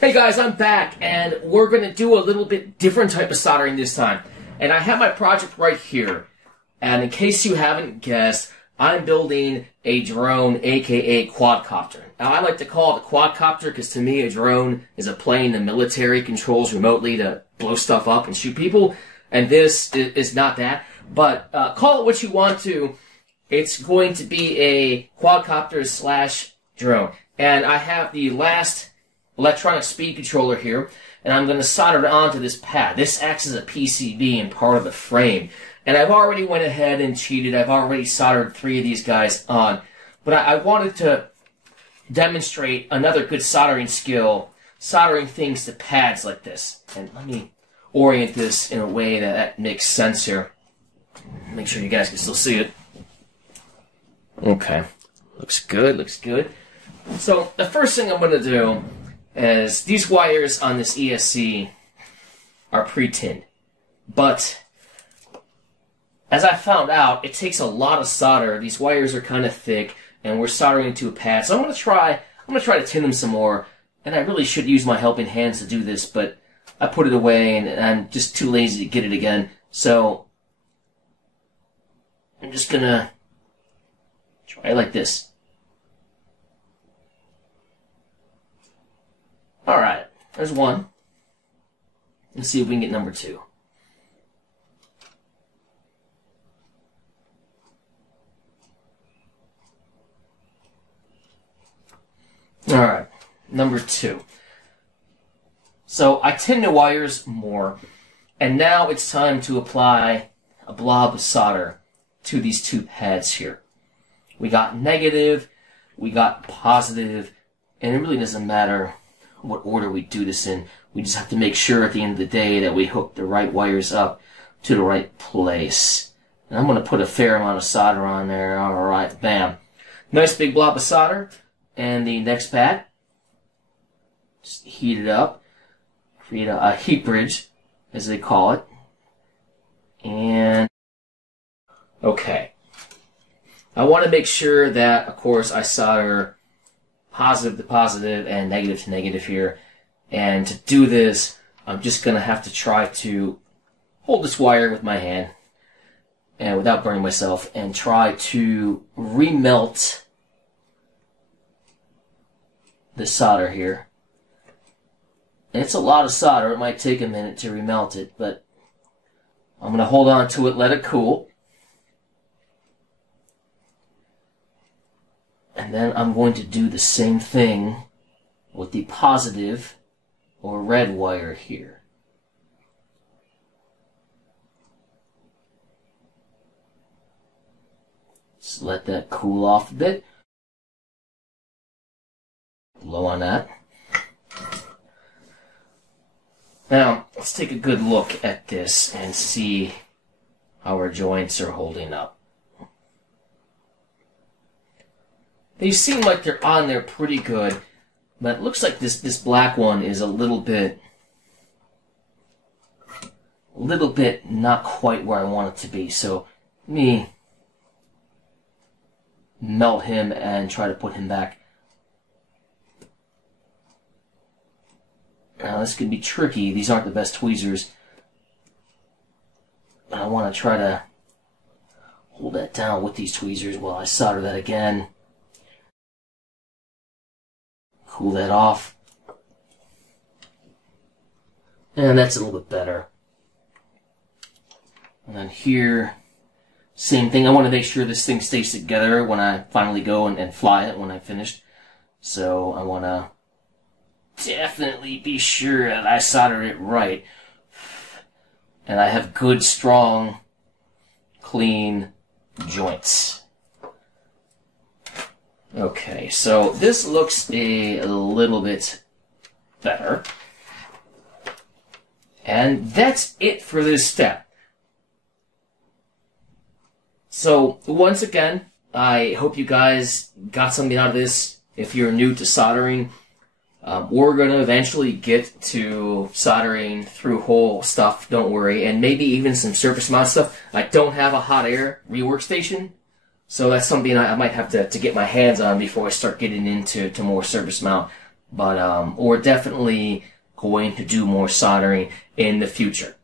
Hey guys, I'm back, and we're going to do a little bit different type of soldering this time. And I have my project right here. And in case you haven't guessed, I'm building a drone, aka quadcopter. Now I like to call it a quadcopter because to me a drone is a plane the military controls remotely to blow stuff up and shoot people. And this is not that. But call it what you want to. It's going to be a quadcopter slash drone. And I have the last electronic speed controller here, and I'm going to solder it onto this pad. This acts as a PCB and part of the frame. And I've already went ahead and cheated. I've already soldered 3 of these guys on. But I wanted to demonstrate another good soldering skill, soldering things to pads like this. And let me orient this in a way that makes sense here. Make sure you guys can still see it. Okay. Looks good, looks good. So the first thing I'm going to do is these wires on this ESC are pre-tinned. But as I found out, it takes a lot of solder. These wires are kind of thick, and we're soldering into a pad. So I'm going to try to tin them some more. And I really should use my helping hands to do this, but I put it away, and I'm just too lazy to get it again. So I'm just going to try it like this. Alright, there's one. Let's see if we can get number 2. Alright, number 2. So I tin the wires more, and now it's time to apply a blob of solder to these 2 pads here. We got negative, we got positive, and it really doesn't matter what order we do this in. We just have to make sure at the end of the day that we hook the right wires up to the right place. And I'm going to put a fair amount of solder on there. Alright, bam. Nice big blob of solder. And the next pad, just heat it up. Create a heat bridge, as they call it. And okay. I want to make sure that, of course, I solder positive to positive and negative to negative here. And to do this, I'm just going to have to try to hold this wire with my hand and without burning myself and try to remelt the solder here. And it's a lot of solder. It might take a minute to remelt it, but I'm going to hold on to it, let it cool. And then I'm going to do the same thing with the positive or red wire here. Just let that cool off a bit. Blow on that. Now, let's take a good look at this and see how our joints are holding up. They seem like they're on there pretty good, but it looks like this black one is a little bit not quite where I want it to be. So let me melt him and try to put him back. Now this can be tricky. These aren't the best tweezers. But I want to try to hold that down with these tweezers while I solder that again. Cool that off. And that's a little bit better. And then here, same thing. I want to make sure this thing stays together when I finally go and fly it when I'm finished. So I want to definitely be sure that I solder it right. And I have good, strong, clean joints. Okay, so this looks a little bit better. And that's it for this step. So, once again, I hope you guys got something out of this. If you're new to soldering, we're going to eventually get to soldering through hole stuff, don't worry, and maybe even some surface mount stuff. I don't have a hot air rework station, so that's something I might have to get my hands on before I start getting into more surface mount. but we're definitely going to do more soldering in the future.